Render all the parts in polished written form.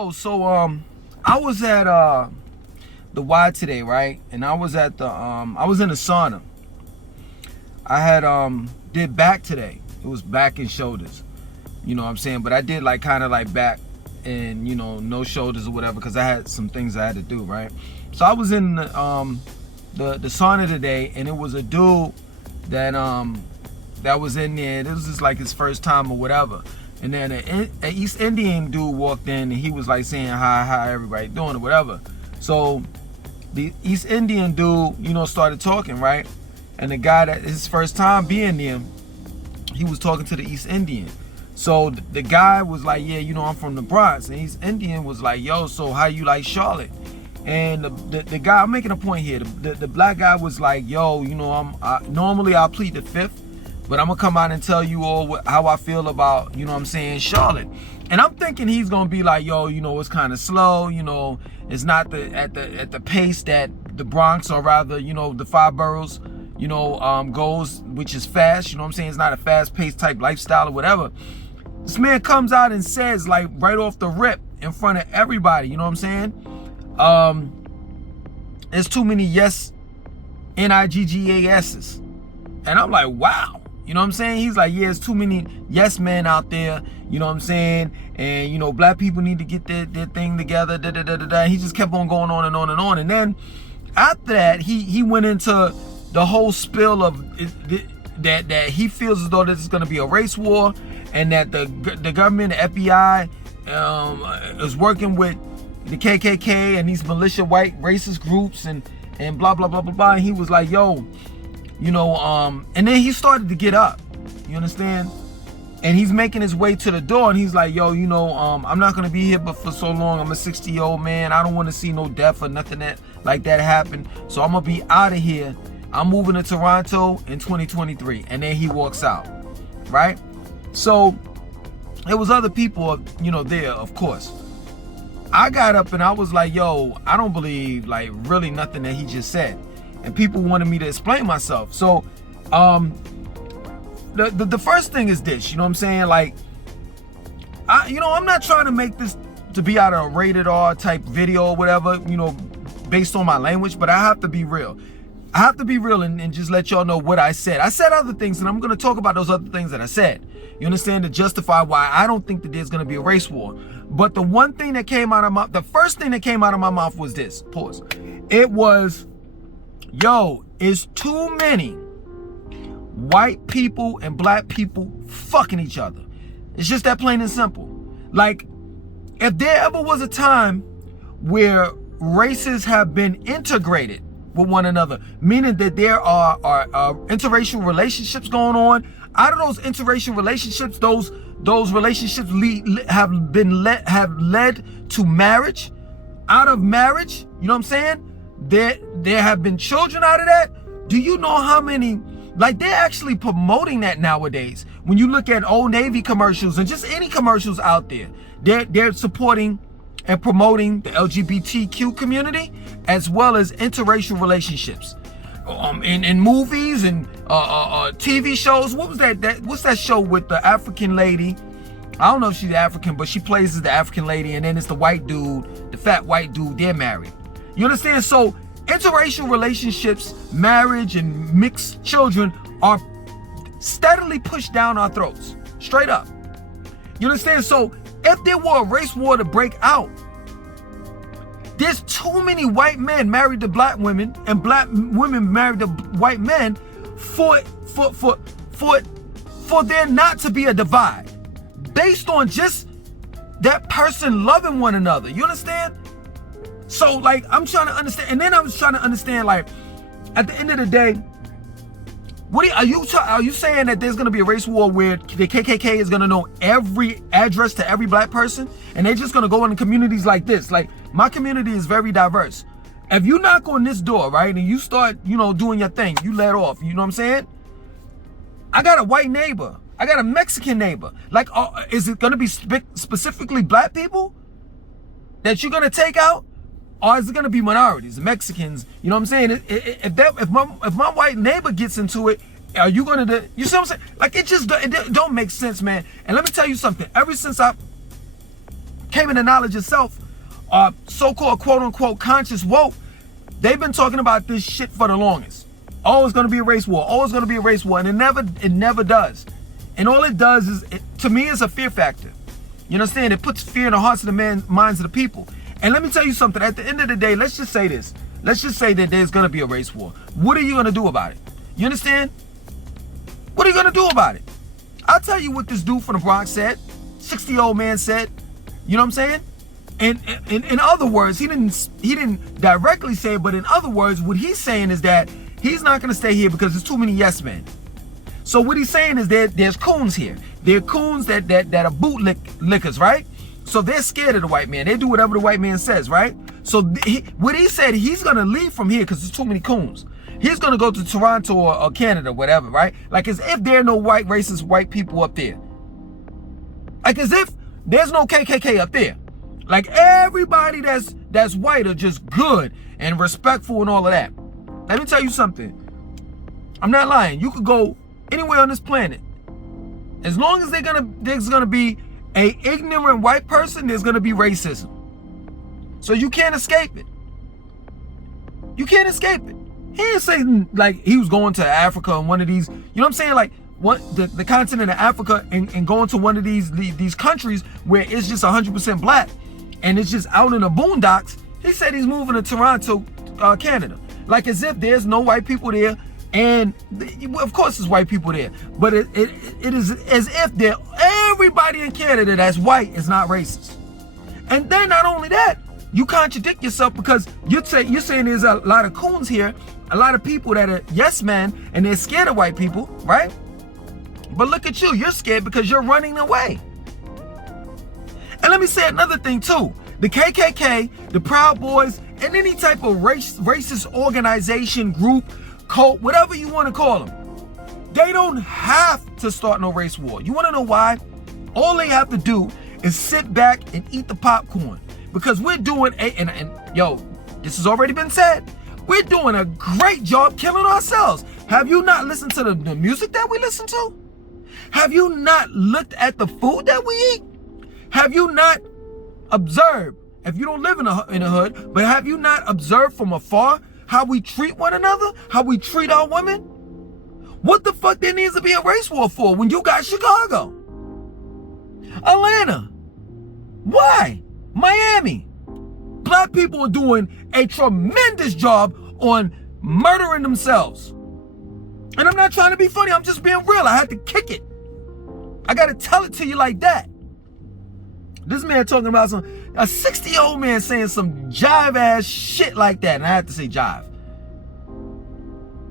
Yo, so I was at the Y today, right? And I was at the I was in the sauna. I had did back today. It was back and shoulders. You know what I'm saying? But I did like kind of like back and no shoulders or whatever because I had some things I had to do, right? So I was in the sauna today, and it was a dude that was in there. This was just like his first time or whatever. And then an East Indian dude walked in, and he was like saying hi, how everybody doing or whatever. So the East Indian dude, started talking, right? And the guy that his first time being there, he was talking to the East Indian. So the guy was like, yeah, I'm from the Bronx. And East Indian was like, yo, so how you like Charlotte? And the guy, I'm making a point here. The black guy was like, yo, normally I'll plead the fifth, but I'm gonna come out and tell you all how I feel about, Charlotte. And I'm thinking he's gonna be like, yo, it's kind of slow, it's not at the pace that the Bronx, or rather, the five boroughs, goes, which is fast. It's not a fast-paced type lifestyle or whatever. This man comes out and says, like, right off the rip in front of everybody, there's too many yes, N-I-G-G-A-S's. And I'm like, wow. He's like, yeah, there's too many yes men out there, and black people need to get their thing together, He just kept on going on and on and on. And then after that, he went into the whole spill of that he feels as though this is going to be a race war, and that the government, the FBI, is working with the KKK and these militia white racist groups and blah blah blah blah blah. And he was like, yo, and then he started to get up, you understand? And he's making his way to the door, and he's like, yo, I'm not gonna be here but for so long. I'm a 60-year-old man. I don't want to see no death or nothing like that happen. So I'm gonna be out of here. I'm moving to Toronto in 2023. And then he walks out, right? So there was other people, there, of course. I got up and I was like, yo, I don't believe like really nothing that he just said. And people wanted me to explain myself. So the first thing is this, like, I'm not trying to make this to be out of a rated R type video or whatever, based on my language, but I have to be real. I have to be real and just let y'all know what I said. I said other things, and I'm going to talk about those other things that I said. You understand? To justify why I don't think that there's going to be a race war. But the first thing that came out of my mouth was this. Pause. It was, yo, it's too many white people and black people fucking each other. It's just that plain and simple. Like, if there ever was a time where races have been integrated with one another, meaning that there are interracial relationships going on. Out of those interracial relationships, those relationships have led to marriage. Out of marriage, there have been children out of that. Do you know how many? Like, they're actually promoting that nowadays. When you look at Old Navy commercials and just any commercials out there, they're supporting and promoting the LGBTQ community as well as interracial relationships. In movies and TV shows. What was that? What's that show with the African lady? I don't know if she's African, but she plays as the African lady, and then it's the white dude, the fat white dude. They're married. You understand? So interracial relationships, marriage, and mixed children are steadily pushed down our throats. Straight up. You understand? So if there were a race war to break out, there's too many white men married to black women and black women married to white men for there not to be a divide based on just that person loving one another. You understand? So, like, I'm trying to understand, and then I was trying to understand, like, at the end of the day, are you saying that there's gonna be a race war where the KKK is gonna know every address to every black person, and they're just gonna go in communities like this? Like, my community is very diverse. If you knock on this door, right, and you start, doing your thing, you let off. You know what I'm saying? I got a white neighbor. I got a Mexican neighbor. Like, is it gonna be specifically black people that you're gonna take out? Or is it gonna be minorities, the Mexicans? You know what I'm saying? If my white neighbor gets into it, are you gonna do? You see what I'm saying? Like, it don't make sense, man. And let me tell you something. Ever since I came into knowledge itself, so-called quote-unquote conscious woke, they've been talking about this shit for the longest. Oh, it's gonna be a race war. Oh, it's gonna be a race war, and it never does. And all it does is, to me, it's a fear factor. You understand? It puts fear in the hearts of the minds of the people. And let me tell you something. At the end of the day, let's just say this. Let's just say that there's gonna be a race war. What are you gonna do about it? You understand? What are you gonna do about it? I'll tell you what this dude from the Bronx said. 60-year-old man said. You know what I'm saying? And in other words, he didn't directly say it, but in other words, what he's saying is that he's not gonna stay here because there's too many yes men. So what he's saying is that there's coons here. There are coons that are bootlickers, right? So they're scared of the white man. They do whatever the white man says, right? So what he said, he's gonna leave from here because there's too many coons. He's gonna go to Toronto or Canada, whatever, right? Like as if there are no racist white people up there. Like as if there's no KKK up there. Like everybody that's white are just good and respectful and all of that. Let me tell you something. I'm not lying. You could go anywhere on this planet. As long as there's gonna be a ignorant white person, there's gonna be racism. So you can't escape it. You can't escape it. He ain't saying like he was going to Africa and one of these, you know what I'm saying? Like the continent of Africa and going to one of these countries where it's just 100% black and it's just out in the boondocks. He said he's moving to Toronto, Canada. Like as if there's no white people there. And of course there's white people there, but it is as if everybody in Canada that's white is not racist. And then not only that, you contradict yourself because you're saying there's a lot of coons here, a lot of people that are yes men and they're scared of white people, right? But look at you, you're scared because you're running away. And let me say another thing too. The KKK, the Proud Boys, and any type of racist organization, group, cult, whatever you want to call them, they don't have to start no race war. You want to know why? All they have to do is sit back and eat the popcorn. Because we're doing and yo, this has already been said, we're doing a great job killing ourselves. Have you not listened to the music that we listen to? Have you not looked at the food that we eat? Have you not observed, if you don't live in a hood, but have you not observed from afar how we treat one another, how we treat our women? What the fuck there needs to be a race war for when you got Chicago, Atlanta? Why? Miami. Black people are doing a tremendous job on murdering themselves. And I'm not trying to be funny, I'm just being real. I had to kick it. I gotta tell it to you like that. This man talking about a 60-year-old man saying some jive ass shit like that. And I have to say jive.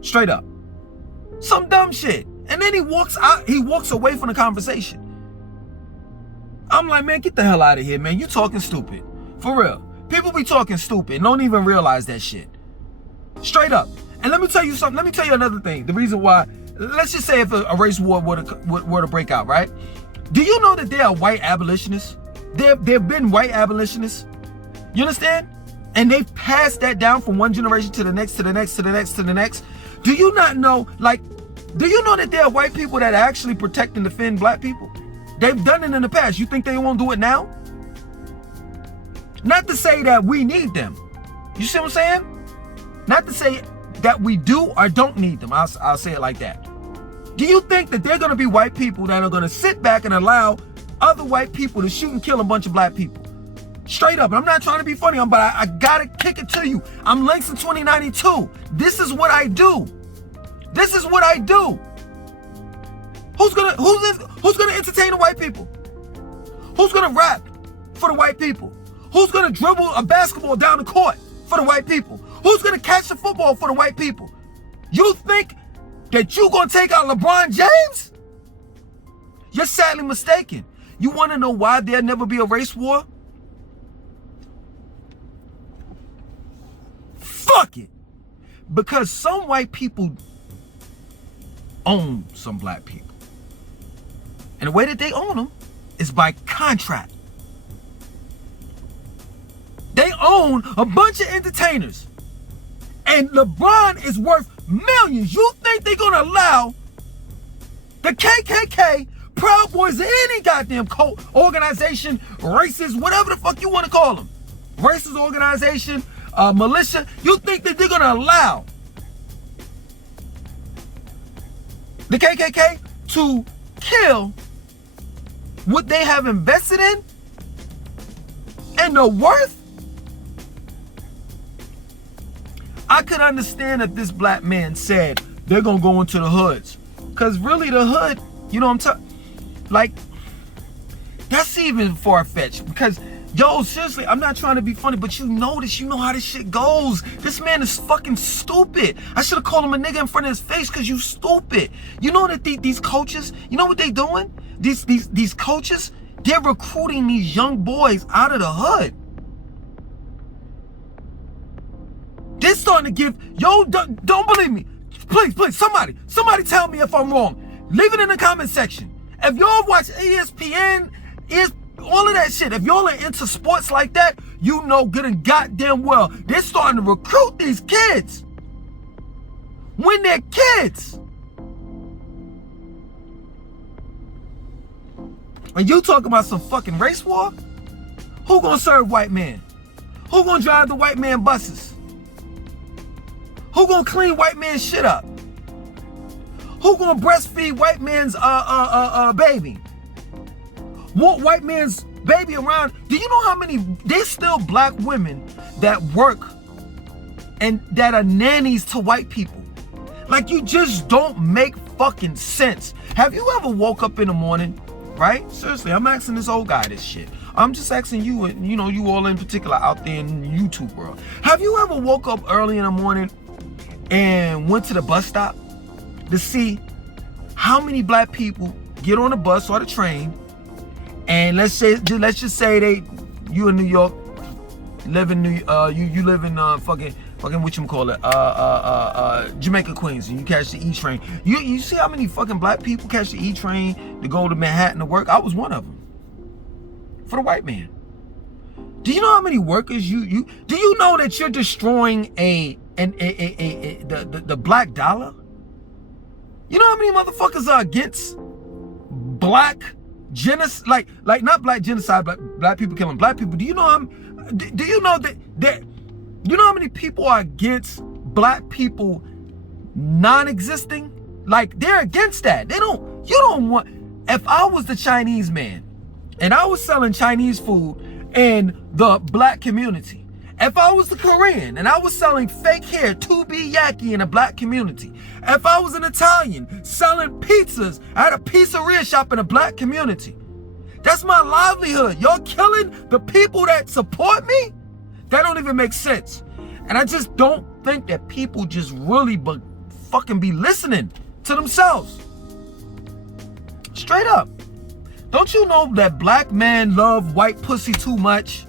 Straight up. Some dumb shit. And then he walks away from the conversation. I'm like, man, get the hell out of here, man. You talking stupid. For real. People be talking stupid and don't even realize that shit. Straight up. And let me tell you something. Let me tell you another thing. The reason why, let's just say if a race war were to break out, right? Do you know that there are white abolitionists? There have been white abolitionists. You understand? And they've passed that down from one generation to the next, to the next, to the next, to the next. Do you not know, like, do you know that there are white people that actually protect and defend black people? They've done it in the past. You think they won't do it now? Not to say that we need them. You see what I'm saying? Not to say that we do or don't need them. I'll say it like that. Do you think that they're going to be white people that are going to sit back and allow other white people to shoot and kill a bunch of black people? Straight up. I'm not trying to be funny, but I gotta kick it to you. I'm Langston 2092. This is what I do. This is what I do. Who's gonna entertain the white people? Who's gonna rap for the white people? Who's gonna dribble a basketball down the court for the white people? Who's gonna catch the football for the white people? You think that you gonna take out LeBron James? You're sadly mistaken. You wanna know why there'll never be a race war? Fuck it. Because some white people own some black people. And the way that they own them is by contract. They own a bunch of entertainers. And LeBron is worth millions. You think they're gonna allow the KKK Proud Boys, any goddamn cult, organization, racist, whatever the fuck you want to call them, racist organization, militia, you think that they're gonna allow the KKK to kill what they have invested in and the worth? I could understand if this black man said they're gonna go into the hoods, because really the hood, you know what I'm talking, like, that's even far-fetched. Because yo, seriously, I'm not trying to be funny, but you know this, you know how this shit goes. This man is fucking stupid. I should have called him a nigga in front of his face, because you stupid. You know that these coaches, you know what they doing? These coaches, they're recruiting these young boys out of the hood. They're starting to give, yo, don't believe me. Please, somebody tell me if I'm wrong. Leave it in the comment section. If y'all watch ESPN, all of that shit, if y'all are into sports like that, you know good and goddamn well, they're starting to recruit these kids when they're kids. And you talking about some fucking race war? Who gonna serve white men? Who gonna drive the white man buses? Who gonna clean white man's shit up? Who gonna breastfeed white man's baby? Want white man's baby around? Do you know how many, there's still black women that work and that are nannies to white people? Like, you just don't make fucking sense. Have you ever woke up in the morning, right? Seriously, I'm asking this old guy this shit. I'm just asking you, you know, you all in particular out there in the YouTube world. Have you ever woke up early in the morning and went to the bus stop to see how many black people get on the bus or the train, and let's just say you in New York, live in you live in fucking whatchamacallit, Jamaica, Queens, and you catch the E train. You see how many fucking black people catch the E train to go to Manhattan to work? I was one of them. For the white man. Do you know how many workers do you know that you're destroying the black dollar? You know how many motherfuckers are against black genocide, like not black genocide, but black people killing black people? Do you know do you know that you know how many people are against black people non-existing? Like, they're against that. You don't want, if I was the Chinese man and I was selling Chinese food in the black community, if I was the Korean and I was selling fake hair, tubiyaki in a black community, if I was an Italian selling pizzas, I had a pizzeria shop in a black community. That's my livelihood. Y'all killing the people that support me? That don't even make sense. And I just don't think that people just really fucking be listening to themselves. Straight up. Don't you know that black men love white pussy too much?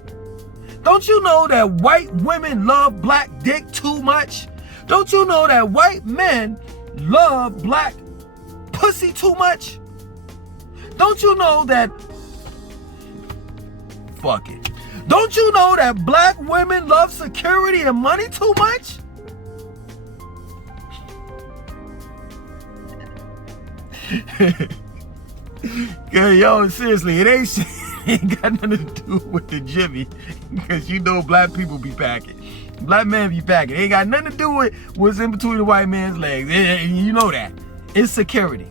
Don't you know that white women love black dick too much? Don't you know that white men love black pussy too much? Don't you know that, fuck it. Don't you know that black women love security and money too much? Yo, seriously, it ain't got nothing to do with the Jimmy, because you know black people be packing. Black men be packing. It ain't got nothing to do with what's in between the white man's legs. You know that. It's security.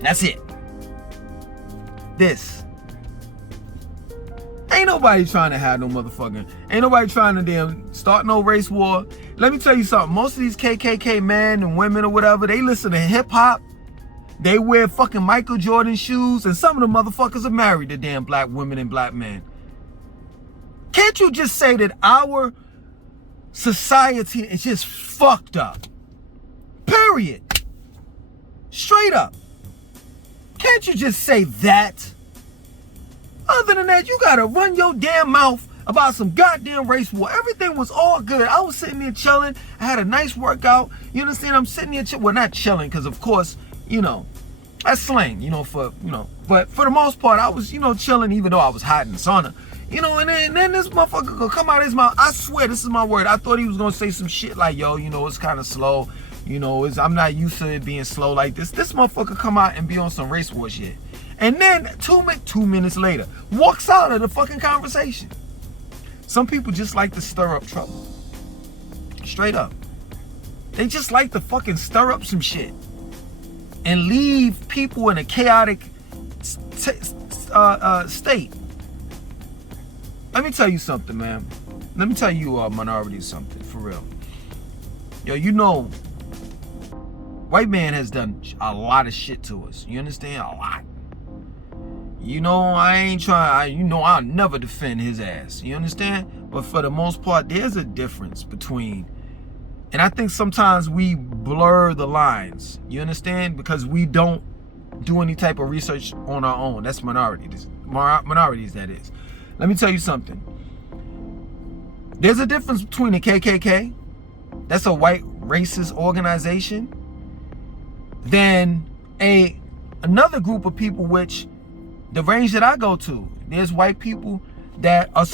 That's it. This. Ain't nobody trying to have no motherfucking, ain't nobody trying to damn start no race war. Let me tell you something. Most of these KKK men and women or whatever, they listen to hip hop. They wear fucking Michael Jordan shoes, and some of the motherfuckers are married to damn black women and black men. Can't you just say that our society is just fucked up? Period. Straight up. Can't you just say that? Other than that, you gotta run your damn mouth about some goddamn race war. Everything was all good. I was sitting there chilling. I had a nice workout. You understand? I'm sitting there well, not chilling, because of course, you know, that's slang, you know, but for the most part, I was, you know, chilling, even though I was hot in the sauna. You know, and then this motherfucker gonna come out of his mouth. I swear, this is my word. I thought he was gonna say some shit like, yo, you know, it's kind of slow. I'm not used to it being slow like this. This motherfucker come out and be on some race war shit. And then 2 minutes later, walks out of the fucking conversation. Some people just like to stir up trouble. Straight up. They just like to fucking stir up some shit. And leave people in a chaotic state. Let me tell you something, man. Let me tell you minorities something, for real. Yo, white man has done a lot of shit to us. You understand? A lot. I ain't trying, I'll never defend his ass. You understand? But for the most part, there's a difference between, and I think sometimes we blur the lines. You understand? Because we don't do any type of research on our own. That's minorities, that is. Let me tell you something. There's a difference between the KKK, that's a white racist organization, than another group of people, which the range that I go to, there's white people that are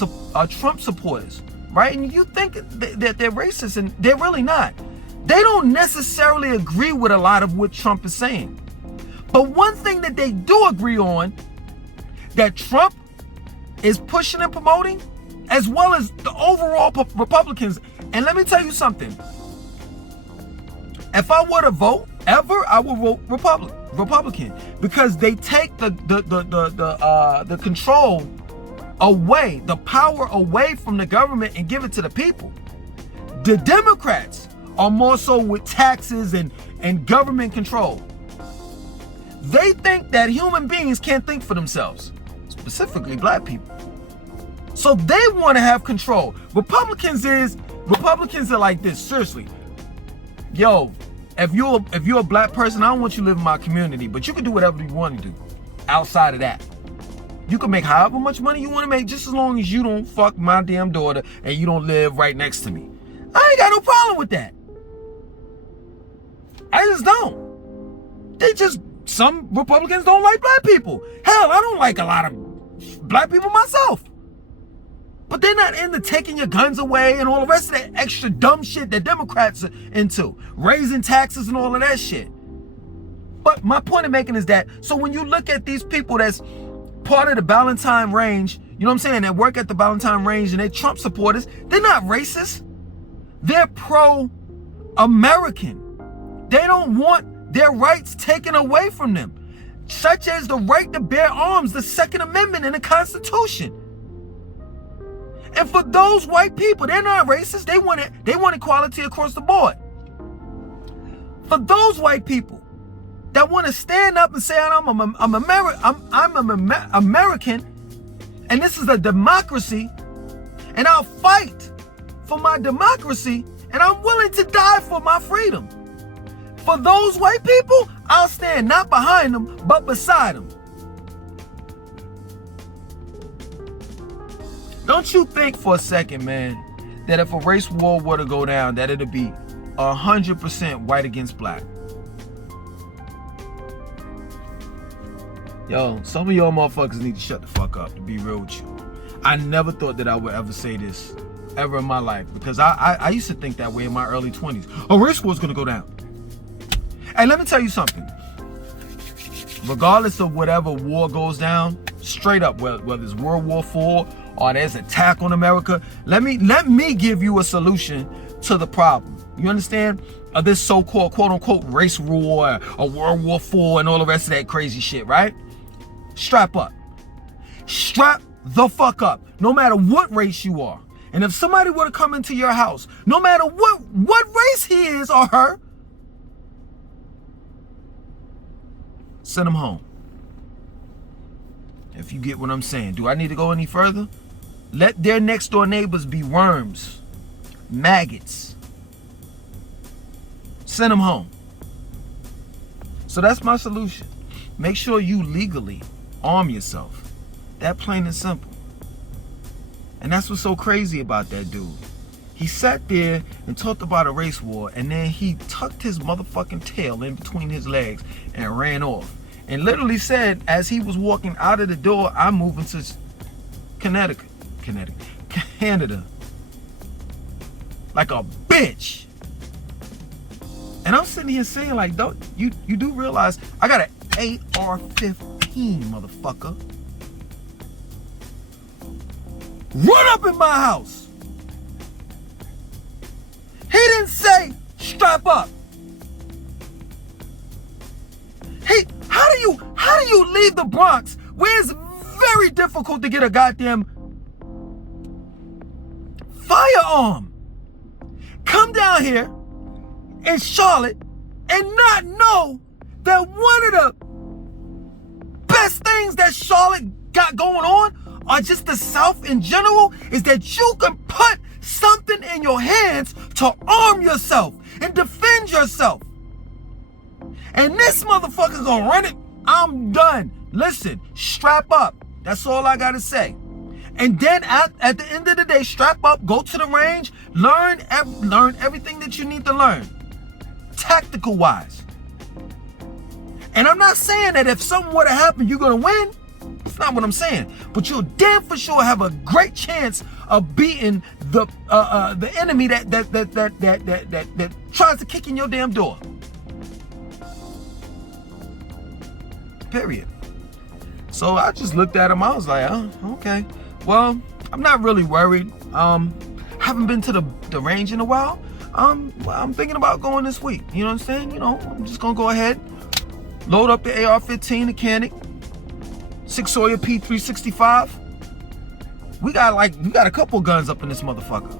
Trump supporters, right? And you think that they're racist, and they're really not. They don't necessarily agree with a lot of what Trump is saying. But one thing that they do agree on, that Trump is pushing and promoting, as well as the overall Republicans. And let me tell you something. If I were to vote ever, I would vote Republican, because they take the control away, the power away from the government and give it to the people. The Democrats are more so with taxes and government control. They think that human beings can't think for themselves, specifically black people. So they want to have control. Republicans are like this, seriously. Yo, if you're a black person, I don't want you to live in my community, but you can do whatever you want to do outside of that. You can make however much money you want to make, just as long as you don't fuck my damn daughter and you don't live right next to me. I ain't got no problem with that. I just don't. Some Republicans don't like black people. Hell, I don't like a lot of black people myself. But they're not into taking your guns away and all the rest of that extra dumb shit that Democrats are into. Raising taxes and all of that shit. But my point of making is that, so when you look at these people that's part of the Ballantine range, you know what I'm saying, that work at the Ballantine range and they're Trump supporters, they're not racist. They're pro-American. They don't want their rights taken away from them, such as the right to bear arms, the Second Amendment in the Constitution. And for those white people, they're not racist. They want equality across the board. For those white people that want to stand up and say, I'm American, and this is a democracy, and I'll fight for my democracy, and I'm willing to die for my freedom. For those white people, I'll stand not behind them, but beside them. Don't you think for a second, man, that if a race war were to go down, that it'd be 100% white against black? Yo, some of y'all motherfuckers need to shut the fuck up, to be real with you. I never thought that I would ever say this ever in my life, because I used to think that way in my early 20s. A race war's gonna go down. And let me tell you something. Regardless of whatever war goes down, straight up, whether it's World War IV or there's an attack on America, let me give you a solution to the problem. You understand? Of this so-called quote-unquote race war or World War IV and all the rest of that crazy shit, right? Strap up. Strap the fuck up, no matter what race you are. And if somebody were to come into your house, no matter what race he is or her, send them home. If you get what I'm saying. Do I need to go any further? Let their next door neighbors be worms, maggots. Send them home. So that's my solution. Make sure you legally arm yourself. That plain and simple. And that's what's so crazy about that dude. He sat there and talked about a race war, and then he tucked his motherfucking tail in between his legs and ran off. And literally said, as he was walking out of the door, I'm moving to Canada. Like a bitch. And I'm sitting here saying, like, don't you do realize I got an AR-15, motherfucker. Run up in my house. He didn't say strap up. Hey, how do you leave the Bronx where it's very difficult to get a goddamn firearm? Come down here in Charlotte and not know that one of the best things that Charlotte got going on, or just the South in general, is that you can put something in your hands to arm yourself and defend yourself. And this motherfucker gonna run it. I'm done. Listen, strap up. That's all I gotta say. And then at the end of the day, strap up, go to the range, learn everything that you need to learn, tactical wise. And I'm not saying that if something were to happen, you're gonna win. That's not what I'm saying. But you'll damn for sure have a great chance of beating the enemy that tries to kick in your damn door. Period. So I just looked at him. I was like, oh, okay. Well, I'm not really worried. Haven't been to the range in a while. I'm thinking about going this week. You know what I'm saying? You know, I'm just gonna go ahead, load up the AR-15, the Canik, 6 Sawyer P365. We got a couple guns up in this motherfucker.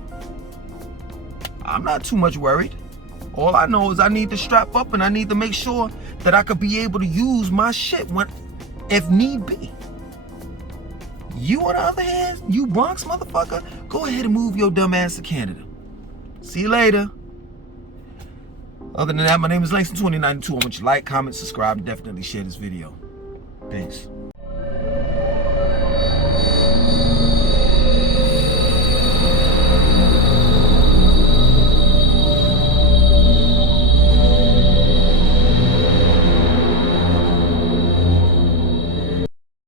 I'm not too much worried. All I know is I need to strap up and I need to make sure that I could be able to use my shit if need be. You, on the other hand, you Bronx motherfucker, go ahead and move your dumb ass to Canada. See you later. Other than that, my name is Langston 2092. I want you to like, comment, subscribe, and definitely share this video. Peace.